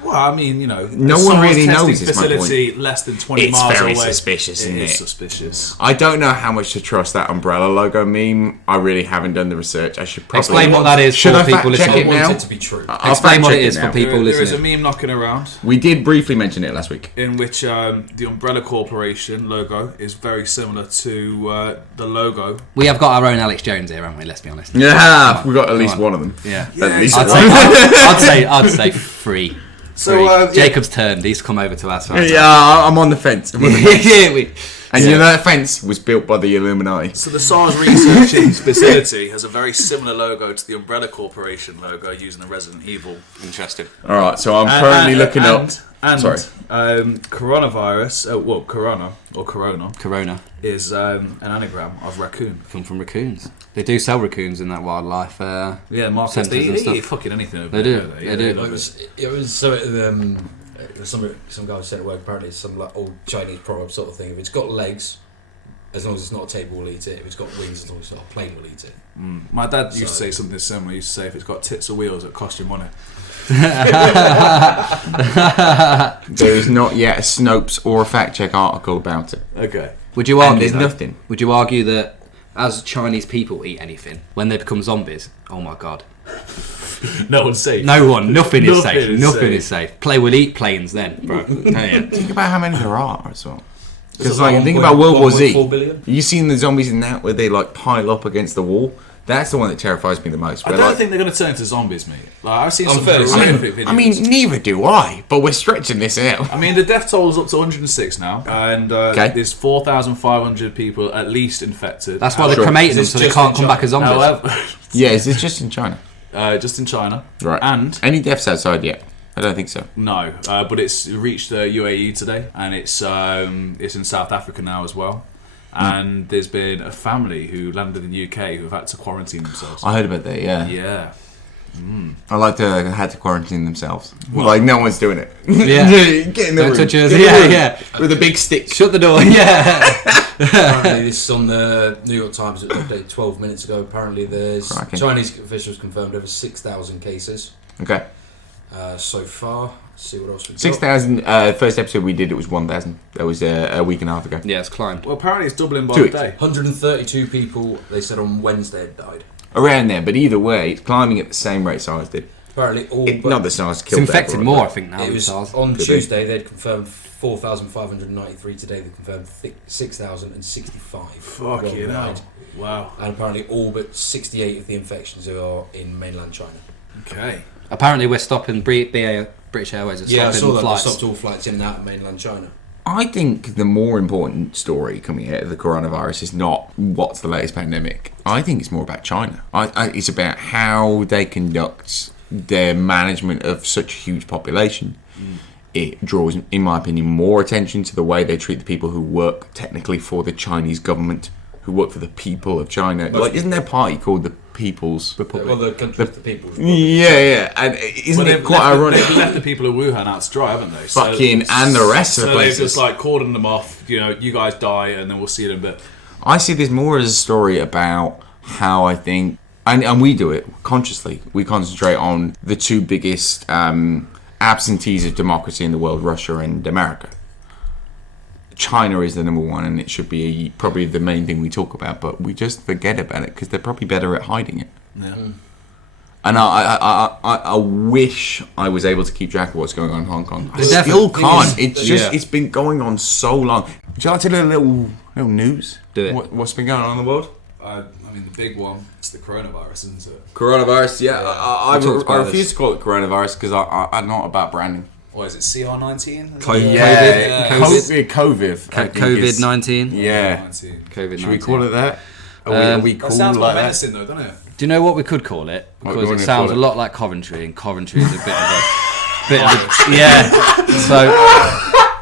Well, I mean, you know, No a one SARS really testing knows, is my facility less than 20 It's miles very away. suspicious, isn't It is it? suspicious. I don't know how much to trust that umbrella logo meme. I really haven't done the research. I should probably Explain what that is Should for I people fact check listening. it I now? want it to be true. I'll Explain fact what check it is for now. people There is a listening. meme knocking around We did briefly mention it last week. in which the Umbrella Corporation logo is very similar to the logo. We have got our own Alex Jones here, haven't we? Let's be honest. Yeah, we got at least on. one of them. Yeah. At least I'd one. say, I'd say 3. So, Jacob's turned. He's come over to us. Yeah, I'm on the fence. I'm on the fence. Yeah, And you know that fence was built by the Illuminati. So the SARS researching facility has a very similar logo to the Umbrella Corporation logo using the Resident Evil. Interesting. All right, so I'm currently looking up. And Sorry. coronavirus, corona Corona is an anagram of raccoon. come from raccoons. They do sell raccoons in that wildlife. Yeah, markets. Centres They and eat stuff. fucking anything. Over They do. there, They yeah, do. love It was so some guy was saying at work, apparently it's some like old Chinese proverb sort of thing. If it's got legs, as long as it's not a table, we'll eat it. If it's got wings, as long as it's not a plane, we'll eat it. My dad used to So- say something similar. He used to say, if it's got tits or wheels, it costs you money. There is not yet a Snopes or a fact check article about it. Okay. Would you And argue? there's though- nothing. Would you argue that as Chinese people eat anything, when they become zombies, oh my god, No one's safe. no one, nothing is Nothing safe. is Nothing safe. is safe. Play will eat planes then, bro. Tell you. Think about how many there are as well. Because So like, think about World War Z. 1.4 billion? You seen the zombies in that where they like pile up against the wall? That's the one that terrifies me the most. I where, don't like, think they're going to turn into zombies, mate. Like, I've seen I'm some fairly horrific videos. I mean, neither do I. But we're stretching this out. I mean, the death toll is up to 106 now, and Okay. there's 4,500 people at least infected. That's why they're Sure. cremating them Is so this they just can't in come back as zombies. However, Yeah, is this just in China? just in China. Right. And Any deaths outside yet? I don't think so. no, but it's reached the UAE today, and it's in South Africa now as well. And there's been a family who landed in the UK who have had to quarantine themselves. I heard about that. Yeah. Yeah. I like to had to quarantine themselves. Like no one's doing it. Yeah. Get in the Don't room. touch us. Get in the Yeah, room. yeah. With a big stick. Shut the door. Yeah. Apparently, this is on the New York Times. It was updated 12 minutes ago. Apparently, there's Cracking. Chinese officials confirmed over 6,000 cases Okay. so far. Let's see what else we got. 6,000. First episode we did, it was 1,000. That was a week and a half ago. Yeah, it's climbed. Well, apparently it's doubling by 2 the weeks. day. 132 people, they said on Wednesday, had died. Around there, but either way, it's climbing at the same rate SARS did. Apparently, all but Not that SARS It's killed infected everyone, more, I but- think, now. it with was SARS. on Could be. Tuesday. They'd confirmed 4,593. Today they confirmed 6,065. Fucking hell. worldwide. Wow. And apparently, all but 68 of the infections are in mainland China. Okay. Apparently, we're stopping British Airways are Yeah, I stopping saw that. flights. They stopped all flights in and out of mainland China. I think the more important story coming out of the coronavirus is not what's the latest pandemic. I think it's more about China. It's about how they conduct their management of such a huge population. It draws, in my opinion, more attention to the way they treat the people who work technically for the Chinese government, who work for the people of China. Like, isn't there a party called the People's Republic? Well, the country of the people. Yeah. And isn't it quite ironic? They've left the people of Wuhan out to dry, haven't they? Fucking, and the rest of the so they've places. just like cordoned them off. You know, you guys die, and then we'll see you in a bit. I see this more as a story about how I think, and we do it consciously, we concentrate on the two biggest absentees of democracy in the world, Russia and America. China is the number one, and it should be probably the main thing we talk about, but we just forget about it because they're probably better at hiding it. Yeah. And I wish I was able to keep track of what's going on in Hong Kong. I The still thing can't. is- It's just Yeah. it's been going on so long. Would you like to do a little news? Do it. What's been going on in the world? I mean, the big one, it's the coronavirus, isn't it? Coronavirus, yeah. I talked about refuse this. to call it coronavirus because I'm not about branding. What is it, CR19? COVID-19. Yeah. COVID-19. Should we call it that? Are we That cool sounds like like that? medicine, though, doesn't it? Do you know what we could call it? What Because do you it wanna sounds call a it? lot like Coventry, and Coventry is a bit of a yeah. So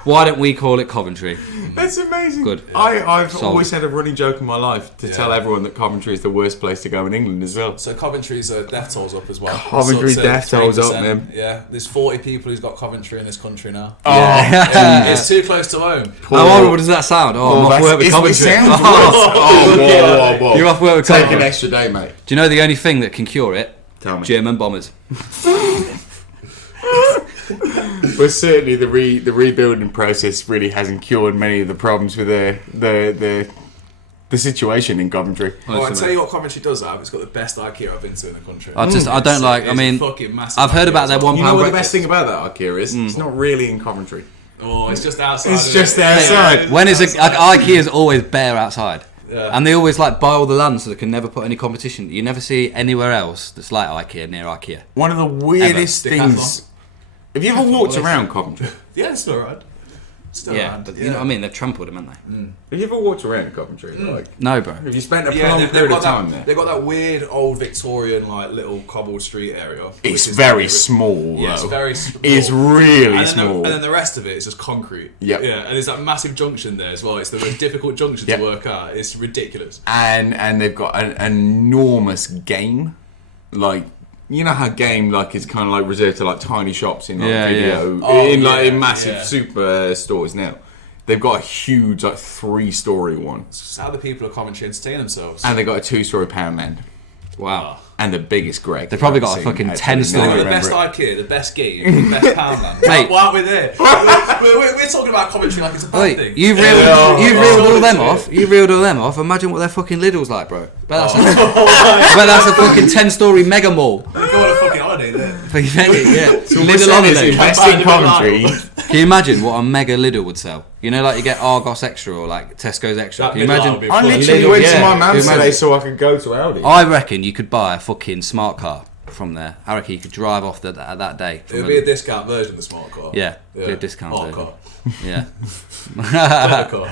why don't we call it Coventry? That's amazing. Good. I've Solid. always had a running joke in my life to tell everyone that Coventry is the worst place to go in England as well. So Coventry's death toll's up as well. Coventry's Sort of death toll's up, 3%. man. Yeah, there's 40 people who's got Coventry in this country now. Yeah. It's too close to home. How horrible does that sound? Oh, I'm off work with Coventry. Whoa. You're off work with Take an Coventry. extra day, mate. Do you know the only thing that can cure it? Tell me. German bombers. But certainly the rebuilding process really hasn't cured many of the problems with the situation in Coventry. Oh, I tell you what Coventry does have. It's got the best IKEA I've been to in the country. I don't like. I It's mean, fucking massive I've heard IKEA about as their well. £1 You know what the breakfast. best thing about that IKEA is? It's not really in Coventry. Oh, it's just outside. It's isn't just it? outside. When is it? IKEA's always bare outside. Yeah. And they always like buy all the land so they can never put any competition. You never see anywhere else that's like IKEA near IKEA. One of the weirdest Ever. things. Have you ever walked around Coventry? Yeah, it's alright. Still Yeah, around. but you know what I mean. They've trampled them, haven't they? Have you ever walked around Coventry? Like, No, bro. have you spent a Yeah, prolonged period of got time that, there? they've got that weird old Victorian like little cobbled street area. which It's is very like- small. Yeah, it's though. very small. It's really and then small. and then the rest of it is just concrete. Yep. Yeah, and there's that massive junction there as well. It's the most difficult junction Yep. to work out. It's ridiculous. and they've got an enormous game, like you know how game like is kind of like reserved to like tiny shops in like Yeah, video yeah. Oh, in like yeah, in massive yeah. super stores now. They've got a huge like 3-story one, It's just how the people of Coventry entertain themselves. and they've got a 2-story Poundland, Wow. and the biggest Greg. They've probably got a I've fucking seen. 10-story They've got the Remember best it. IKEA, the best game, the best Poundland. Mate. Why aren't we there? We're talking about Coventry like it's a bad Wait, thing. you've reeled all them off. You reeled all them off. Imagine what their fucking Lidl's like, bro. But that's a fucking 10-story mega mall. Go on a fucking holiday there. Yeah. So we're Lidl saying is holiday. invest in Coventry. Can you imagine what a mega Lidl would sell? You know, like you get Argos Extra or like Tesco's Extra. That Can you Lidl imagine? would be I full of literally Lidl, went yeah. to my Can mum's you today imagine? so I could go to Aldi. I reckon you could buy a fucking smart car from there. I reckon you could drive off that day. It would be a discount version of the smart car. Yeah, be a discount Hot version. car. Yeah. Better car.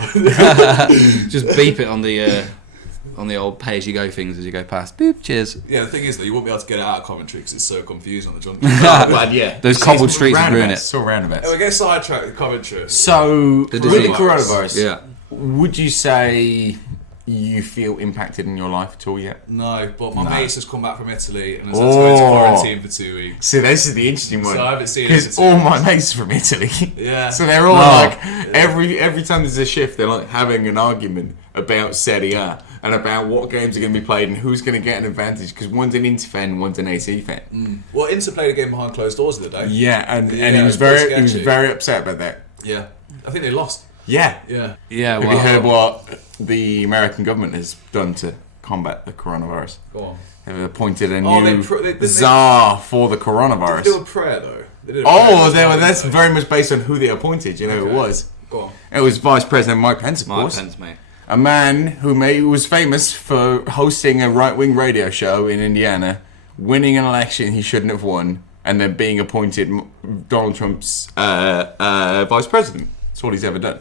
Just beep it on the old pay-as-you-go things as you go past. Boop, cheers. Yeah, the thing is though, you won't be able to get it out of Coventry because it's so confusing on the junction. Well, yeah. Those cobbled streets would ruin it. It's all roundabouts. We get sidetracked with Coronavirus. So, The with the disease. coronavirus, Yeah. would you say you feel impacted in your life at all yet? No, but my mate's just come back from Italy and has had Oh. to go into quarantine for 2 weeks. See, this is the interesting one. So I haven't seen it because for 2 all weeks. my mates are from Italy. Yeah. So they're all No. like every time there's a shift, they're like having an argument about Serie A and about what games are going to be played and who's going to get an advantage because one's an Inter fan, one's an AC fan. Well, Inter played a game behind closed doors the other day. Yeah, and Yeah, he was it's pretty very sketchy. upset about that. Yeah. I think they lost. Yeah. Yeah. Yeah, Have you heard what the American government has done to combat the coronavirus? Go on. They've appointed a Oh, new they- czar for the Did coronavirus. they do a prayer, though? They did a Oh, prayer. that's very much based on who they appointed. You know who it Okay. was? Go on. It was Vice President Mike Pence, of Mike course. Pence, mate. A man who was famous for hosting a right-wing radio show in Indiana, winning an election he shouldn't have won, and then being appointed Donald Trump's vice president. That's all he's ever done.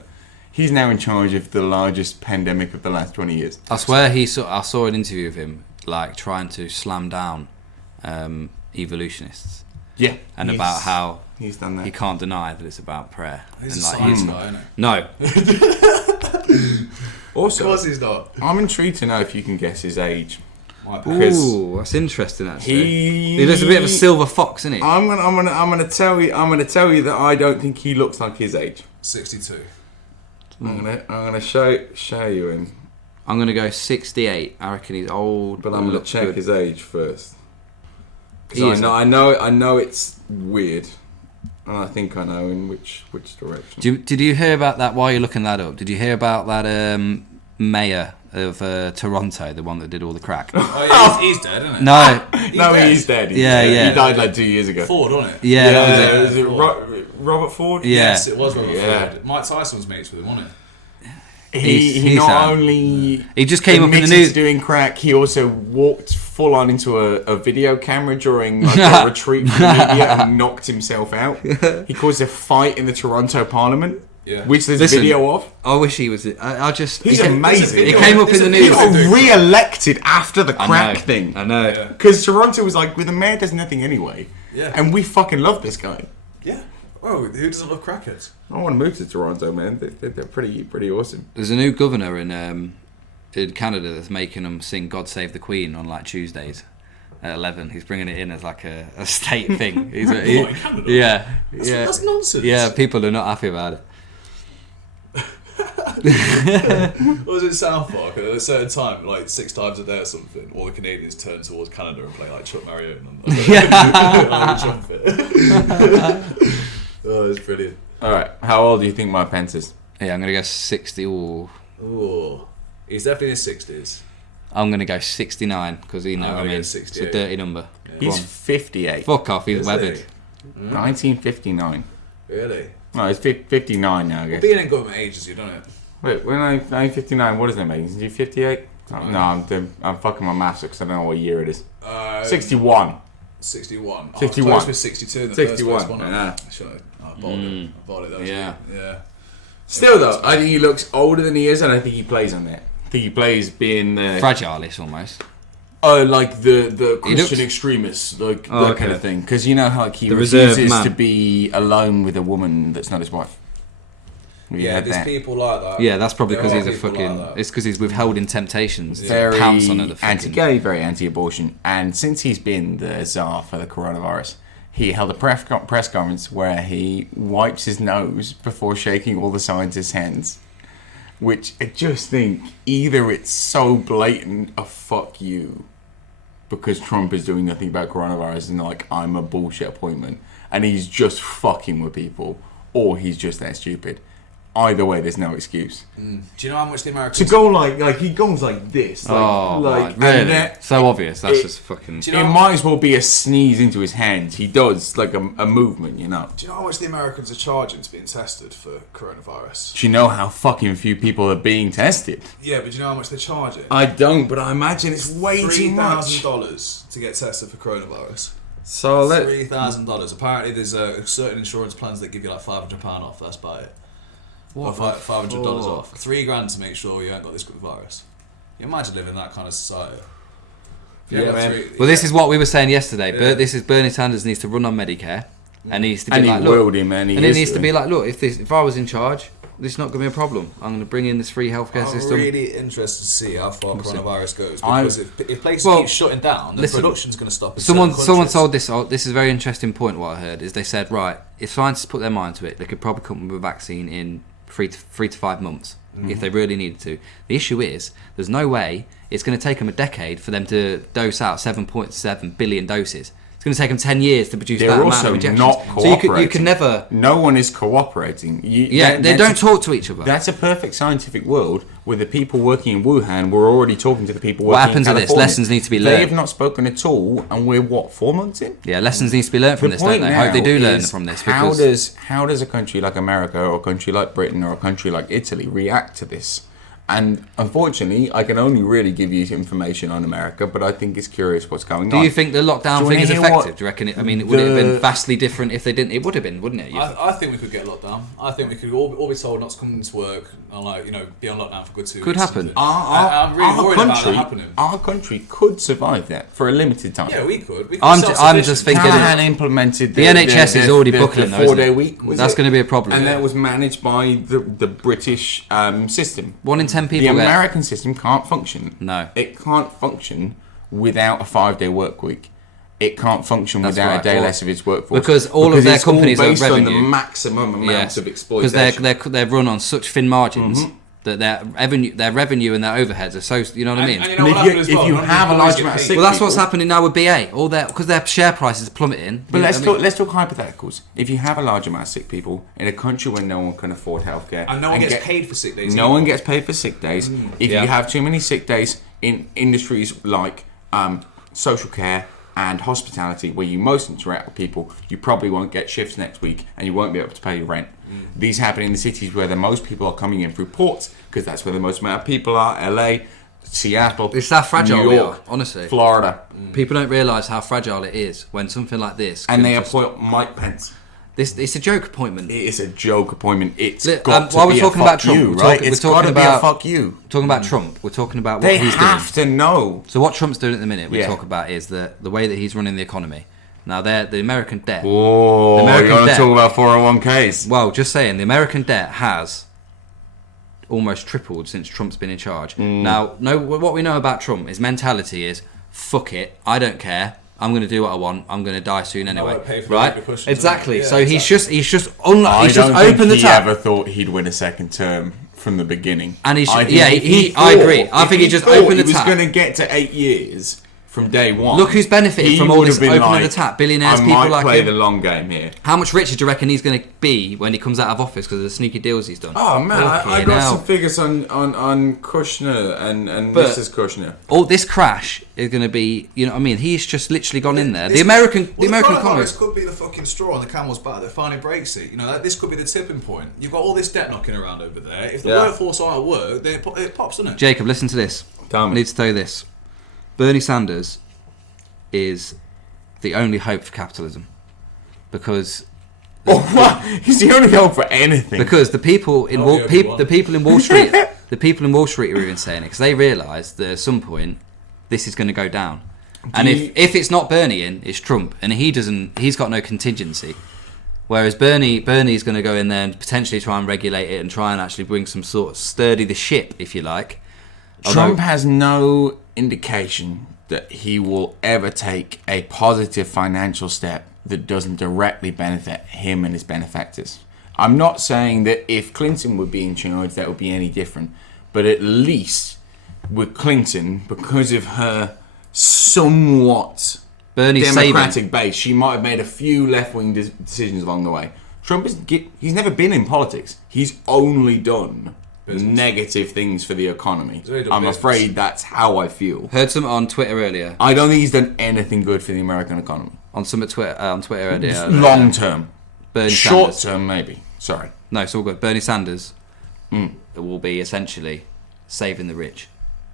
He's now in charge of the largest pandemic of the last 20 years. I swear I saw an interview of him like trying to slam down evolutionists Yeah. and about how he's done that. he can't deny that it's about prayer. He's and a like science guy, isn't he? no, Of Also, course he's not. I'm intrigued to know if you can guess his age. Might Because ooh, that's interesting actually. he He looks a bit of a silver fox, isn't he? I'm gonna tell you that I don't think he looks like his age. 62. I'm gonna show you him, I'm gonna go 68. I reckon he's old, but I'm gonna looks check good. his age first. He Because is- I know it's weird, and I think I know in which direction. Did you hear about that? While you're looking that up, did you hear about that mayor of Toronto, the one that did all the crack? Oh, yeah, he's dead, isn't it? No, No, dead. he's dead. Yeah, dead. yeah. He died like 2 years ago. Ford, wasn't it? yeah, that was it. Was it Robert Ford? Yeah. Yes, it was Robert Yeah. Ford. Mike Tyson was mates with him, wasn't it? He He's not sad. only He just came up in the admitted news. to doing crack, he also walked full on into a video camera during like, a retreat from the media and knocked himself out. He caused a fight in the Toronto Parliament, Yeah. which there's Listen, video of. I wish he was. I just. He's he came- amazing. It came up in the He news. got re-elected after the I crack know, thing. I know. Yeah. Because Toronto was like, well, the mayor does nothing anyway. Yeah. And we fucking love this guy. Yeah. Oh, who doesn't love crackheads? I want to move to Toronto, man. They're pretty awesome. There's a new governor in Canada that's making them sing "God Save the Queen" on like Tuesdays at 11. He's bringing it in as like a state thing. What, in Canada? Yeah, That's nonsense. yeah. People are not happy about it. It was in South Park at a certain time, like 6 times a day or something, all the Canadians turn towards Canada and play like Chuck Marion on the trumpet. Oh, it's brilliant. All right. How old do you think my Pence is? Yeah, I'm gonna go 60. Ooh, Oh, he's definitely in his 60s. I'm gonna go 69 because you know I'm what I gonna mean. go It's 68. a dirty number. He's Go on. 58. Fuck off. He's Is weathered. he? 1959. Really? No, he's 59 now, I guess. Being in government ages you, don't it? Wait, when I'm 59, what does that make? Is he 58? Oh, no, I'm fucking my maths because I don't know what year it is. 61. 61. 61. I was close with 62 in the 61, first place, wasn't yeah. I? Should I bought it. I bought it. That was Yeah. good. Yeah. Still, though, I think he looks older than he is, and I think he plays on that. I think he plays being Fragile-ish almost. like the Christian looks- extremist, like Oh, that okay. kind of thing. Because you know how like he The reserved refuses man. to be alone with a woman that's not his wife. Have you Yeah, heard there's that? people like that. Yeah, that's probably There because are he's a people fucking. like that. It's because he's withheld in temptations. to Very pounce on the fucking. anti-gay, very anti-abortion, and since he's been the czar for the coronavirus, he held a press conference where he wipes his nose before shaking all the scientists' hands. Which I just think either it's so blatant a fuck you because Trump is doing nothing about coronavirus and like I'm a bullshit appointment and he's just fucking with people, or he's just that stupid. Either way, there's no excuse. Do you know how much the To Americans... go like he goes like this, Oh, like right, really? and that, So obvious. That's it- just fucking. Do you it know- might as well be a sneeze into his hands. He does like a movement, you know. Do you know how much the Americans are charging to being tested for coronavirus? Do you know how fucking few people are being tested? Yeah, but do you know how much they're charging? I don't, but I imagine it's way too much. $3,000 to get tested for coronavirus. So let $3,000. Apparently, there's certain insurance plans that give you like £500 off. That's about it. What Or the $500 fuck? off. $3,000 to make sure you ain't got this virus. You imagine living in that kind of society. If you Yeah, ain't got man. Well, this is what we were saying yesterday. Yeah. This is Bernie Sanders needs to run on Medicare, and he needs to be and like, he look, willed him, man. and it needs to be like, look, if I was in charge, this is not going to be a problem. I'm going to bring in this free healthcare system. I'm really interested to see how far coronavirus goes, because if places keep shutting down, then production's going to stop. Someone told this. Oh, this is a very interesting point. What I heard is they said, right, if scientists put their mind to it, they could probably come up with a vaccine in 3 to 5 months if they really needed to. The issue is there's no way it's going to take them a decade for them to dose out 7.7 billion doses. It's going to take them 10 years to produce that amount of injections. They're also not cooperating. So you can never... No one is cooperating. They don't talk to each other. That's a perfect scientific world where the people working in Wuhan were already talking to the people working in What happens California. to this? Lessons need to be learned. They have not spoken at all, and we're, 4 months in? Yeah, lessons need to be learned from this, don't they? I hope they do learn from this. How does a country like America or a country like Britain or a country like Italy react to this? And unfortunately, I can only really give you information on America, but I think it's curious what's going on. Do you think the lockdown thing is effective? Do you reckon it? I mean, would it have been vastly different if they didn't? It would have been, wouldn't it? I think we could get locked down. I think we could all be told not to come into work and be on lockdown for good 2 weeks. Could happen. I'm really worried about that happening. Our country could survive that for a limited time. Yeah, we could. I'm just thinking Japan implemented the NHS is already buckling the those. 4-day week. That's going to be a problem. And that was managed by the British system. 1 in 10 people. The American system can't function. No. It can't function without a 5-day work week. It can't function without a day less of its workforce. Because all of their companies are based revenue. on the maximum amount of exploitation. Because they're run on such thin margins that their revenue and their overheads are so. You know what I mean? And you know what happened as well? If you have a large amount of sick Well, that's people, what's happening now with BA. Because their share prices are plummeting. But let's talk hypotheticals. If you have a large amount of sick people in a country where no one can afford healthcare, and no one gets paid for sick days, no one gets paid for sick days. If you have too many sick days in industries like social care and hospitality, where you most interact with people, you probably won't get shifts next week, and you won't be able to pay your rent. These happen in the cities where the most people are coming in through ports, because that's where the most amount of people are. LA, Seattle, it's that fragile New York, we are, honestly. Florida. People don't realise how fragile it is when something like this. And they appoint Mike Pence. It's a joke appointment. It is a joke appointment. It's got to while be we're talking a about fuck Trump, you, right? It's got to be a fuck you. Talking about Trump, we're talking about what they he's doing. They have to know. So what Trump's doing at the minute, we talk about, is the way that he's running the economy. Now, the American debt. Oh, you want to talk about 401ks? Well, just saying, the American debt has almost tripled since Trump's been in charge. Now, what we know about Trump, his mentality is, fuck it, I don't care. I'm going to do what I want. I'm going to die soon anyway, right? Exactly. Yeah, so he's just I don't opened the think he tap. ever thought he'd win a second term from the beginning. And I agree. I think he just opened the tap. He was going to get to 8 years from day one. Look who's benefited from all this opening of the tap. Billionaires, people like him. I might play the long game here. How much richer do you reckon he's going to be when he comes out of office because of the sneaky deals he's done? Oh man, I got some figures on Kushner and Mrs. Kushner. All this crash is going to be, you know what I mean? He's just literally gone in there. The American economy. This could be the fucking straw on the camel's back that finally breaks it. You know, this could be the tipping point. You've got all this debt knocking around over there. If the workforce aren't at work, then it pops, doesn't it? Jacob, listen to this. Tell me. I need to tell you this. Bernie Sanders is the only hope for capitalism, because he's the only hope for anything. Because the people in Wall Street, the people in Wall Street are even saying it because they realise that at some point this is going to go down, if it's not Bernie it's Trump, and he's got no contingency. Whereas Bernie's going to go in there and potentially try and regulate it and try and actually bring some sort of sturdy the ship, if you like. Trump has no indication that he will ever take a positive financial step that doesn't directly benefit him and his benefactors. I'm not saying that if Clinton would be in charge that would be any different, but at least with Clinton, because of her somewhat democratic base, she might have made a few left-wing decisions along the way. Trump he's never been in politics. He's only done negative things for the economy. I'm afraid that's how I feel. Heard some on Twitter earlier. I don't think he's done anything good for the American economy. On Twitter earlier. Long term. Short Sanders. term, maybe. Sorry. No, it's all good. Bernie Sanders will be essentially saving the rich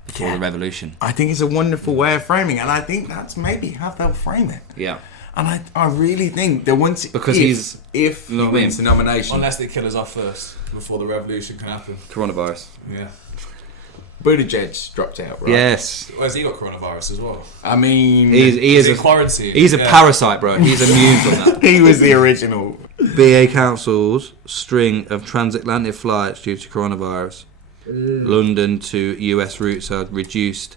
before the revolution. I think it's a wonderful way of framing it, and I think that's maybe how they'll frame it. Yeah. And I really think that once if he wins the nomination, unless they kill us off first before the revolution can happen. Coronavirus. Yeah. Buttigieg dropped out, right? Yes. Where's he got coronavirus as well? I mean, He is in a quarantine. He's a parasite, bro. He's immune from that. he was the original. BA cancels string of transatlantic flights due to coronavirus. London to US routes are reduced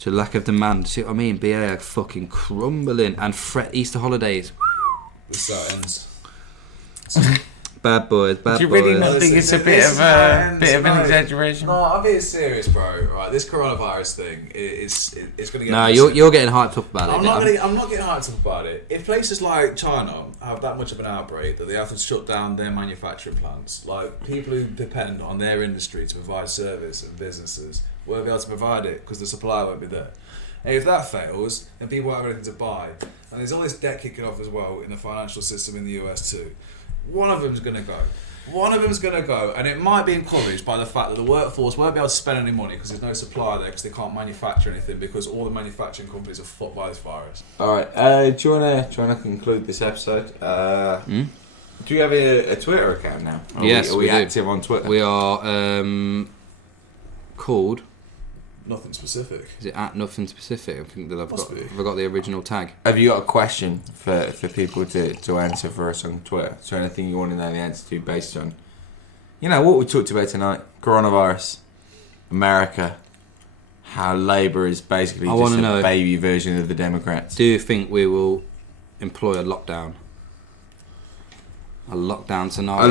to lack of demand. See what I mean? BA are fucking crumbling. And Easter holidays. This ends. Bad boys, bad boys. Do you really not think it's a bit of an exaggeration? No, I'm being serious, bro. Right, this coronavirus thing it's going to get. No, you're getting hyped up about it. I'm not getting hyped up about it. If places like China have that much of an outbreak that they have to shut down their manufacturing plants, like people who depend on their industry to provide service and businesses won't be able to provide it because the supply won't be there. And if that fails, then people won't have anything to buy. And there's all this debt kicking off as well in the financial system in the US too. One of them's going to go. And it might be encouraged by the fact that the workforce won't be able to spend any money because there's no supply there because they can't manufacture anything because all the manufacturing companies are fucked by this virus. Alright, do you wanna conclude this episode? Do you have a Twitter account now? Yes, are we we do. active on Twitter? We are called... Nothing specific. Is it at nothing specific? I think that I've Must be. got the original tag. Have you got a question for people to answer for us on Twitter? So anything you want to know the answer to based on, what we talked about tonight, coronavirus, America, how Labour is basically just a baby version of the Democrats. Do you think we will employ a lockdown? A lockdown scenario? A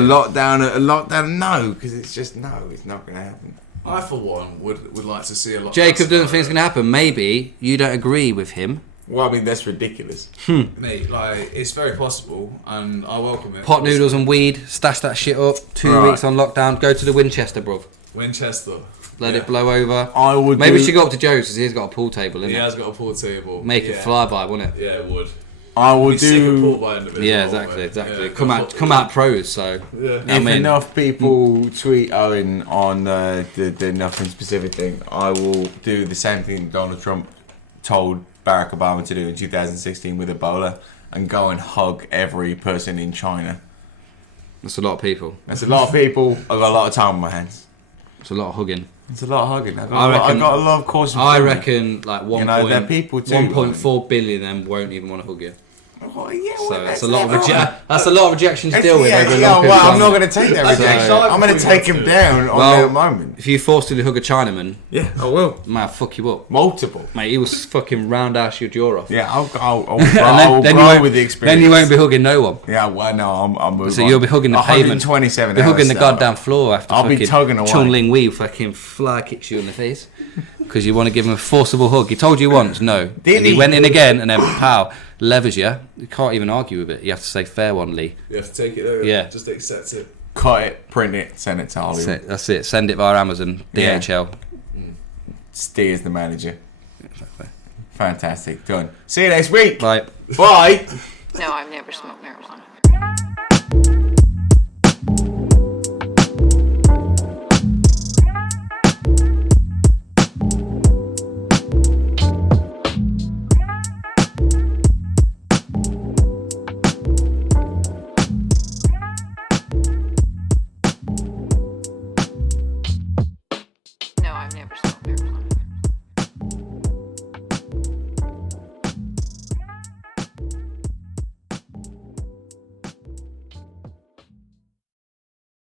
lockdown, no, because it's not going to happen. I, for one, would like to see a lot. Jacob doesn't think it's going to happen. Maybe you don't agree with him. Well, I mean, that's ridiculous. Mate, it's very possible, and I welcome it. Pot noodles and weed, stash that shit up. 2 weeks on lockdown. Go to the Winchester, bruv. Winchester. Let it blow over. I would. Maybe we should go up to Joe's because he's got a pool table, He has got a pool table. Make it fly by, wouldn't it? Yeah, it would. I would Be sick of do. pool by end of it. Yeah, as well, exactly. mate. Yeah, Come out pros. So Yeah. If enough people tweet Owen on the nothing specific thing, I will do the same thing Donald Trump told Barack Obama to do in 2016 with Ebola and go and hug every person in China. that's a lot of people. That's a lot of people. I've got a lot of time on my hands. It's a lot of hugging. It's a lot of hugging. I've I got a lot of caution. I reckon like they're people too. 1.4 billion of them won't even want to hug you. Oh, yeah, So well, that's a lot of rejection to deal with. Yeah, over a yeah, long period well, of I'm time. not going to take that rejection. I'm going to take him down on the moment. If you forcibly hug a Chinaman, Yeah, I will. might fuck you up. Multiple. Mate, he will fucking roundhouse your jaw off. Yeah, I'll then grow with the experience. Then you won't be hugging no one. Yeah, well, no, I'm So you'll be hugging the pavement. 127 Be hugging the hours, goddamn floor after I'll be fucking tugging away. Chung Ling Wei fucking fly kicks you in the face because you want to give him a forcible hug. He told you once, no. Did and he he? went in again and then pow, levers you. You can't even argue with it. You have to say fair one, Lee. You have to take it over. Yeah. Just accept it. Cut it, print it, send it to That's Hollywood. it. That's it. Send it via Amazon, Yeah. DHL. Steers the manager. Fantastic. Done. See you next week. Like. Bye. No, I've never smoked marijuana.